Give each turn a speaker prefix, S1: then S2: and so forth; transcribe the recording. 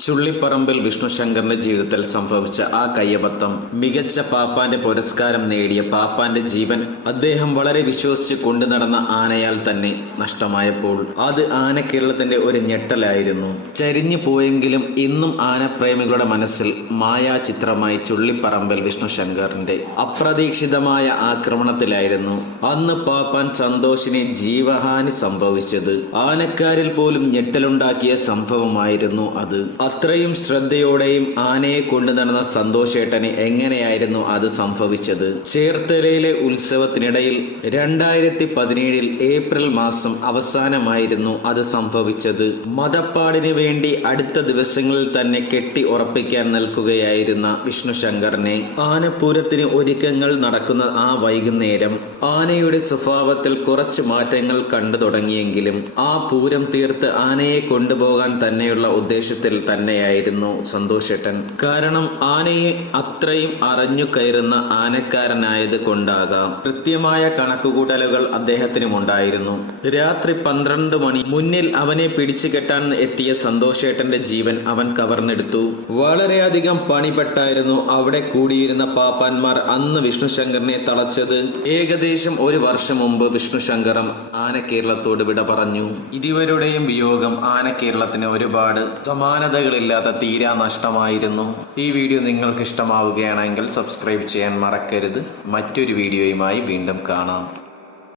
S1: ചുള്ളിപ്പറമ്പിൽ വിഷ്ണുശങ്കറിന്റെ ജീവിതത്തിൽ സംഭവിച്ച ആ കയ്യബദ്ധം മികച്ച പാപ്പാന്റെ പുരസ്കാരം നേടിയ പാപ്പാന്റെ ജീവൻ അദ്ദേഹം വളരെ വിശ്വസിച്ച് കൊണ്ടു നടന്ന ആനയാൽ തന്നെ നഷ്ടമായപ്പോൾ അത് ആന കേരളത്തിന്റെ ഒരു ഞെട്ടലായിരുന്നു. ചരിഞ്ഞു പോയെങ്കിലും ഇന്നും ആനപ്രേമികളുടെ മനസ്സിൽ മായാചിത്രമായി ചുള്ളിപ്പറമ്പിൽ വിഷ്ണുശങ്കറിന്റെ അപ്രതീക്ഷിതമായ ആക്രമണത്തിലായിരുന്നു അന്ന് പാപ്പാൻ സന്തോഷിനെ ജീവഹാനി സംഭവിച്ചത്. ആനക്കാരിൽ പോലും ഞെട്ടലുണ്ടാക്കിയ സംഭവമായിരുന്നു അത്. അത്രയും ശ്രദ്ധയോടെയും ആനയെ കൊണ്ടു നടന്ന സന്തോഷേട്ടന് എങ്ങനെയായിരുന്നു അത് സംഭവിച്ചത്? ചേർത്തലയിലെ ഉത്സവത്തിനിടയിൽ രണ്ടായിരത്തി പതിനേഴിൽ ഏപ്രിൽ മാസം അവസാനമായിരുന്നു അത് സംഭവിച്ചത്. മതപ്പാടിന് വേണ്ടി അടുത്ത ദിവസങ്ങളിൽ തന്നെ കെട്ടി ഉറപ്പിക്കാൻ നിൽക്കുകയായിരുന്ന വിഷ്ണു ശങ്കറിനെ ആനപ്പൂരത്തിന് ഒരുക്കങ്ങൾ നടക്കുന്ന ആ വൈകുന്നേരം ആനയുടെ സ്വഭാവത്തിൽ കുറച്ച് മാറ്റങ്ങൾ കണ്ടു തുടങ്ങിയെങ്കിലും ആ പൂരം തീർത്ത് ആനയെ കൊണ്ടുപോകാൻ തന്നെയുള്ള ഉദ്ദേശത്തിൽ തന്നെയായിരുന്നു സന്തോഷേട്ടൻ. കാരണം ആനയെ അത്രയും അറിഞ്ഞു കയറുന്ന ആനക്കാരനായത് കൊണ്ടാകാം. കൃത്യമായ കണക്കുകൂട്ടലുകൾ അദ്ദേഹത്തിനുമുണ്ടായിരുന്നു. രാത്രി പന്ത്രണ്ട് മണി മുന്നിൽ അവനെ പിടിച്ചു കെട്ടാൻ എത്തിയ സന്തോഷേട്ടന്റെ ജീവൻ അവൻ കവർന്നെടുത്തു. വളരെയധികം പണിപ്പെട്ടായിരുന്നു അവിടെ കൂടിയിരുന്ന പാപ്പാന്മാർ അന്ന് വിഷ്ണുശങ്കറിനെ തളച്ചത്. ഏകദേശം ഒരു വർഷം മുമ്പ് വിഷ്ണുശങ്കരം ആന കേരളത്തോട് വിട പറഞ്ഞു. ഇരുവരുടെയും വിയോഗം ആന കേരളത്തിന് ഒരുപാട് സമാനതകളില്ലാത്ത തീരാ നഷ്ടമായിരുന്നു. ഈ വീഡിയോ നിങ്ങൾക്ക് ഇഷ്ടമാവുകയാണെങ്കിൽ സബ്സ്ക്രൈബ് ചെയ്യാൻ മറക്കരുത്. മറ്റൊരു വീഡിയോയുമായി വീണ്ടും കാണാം.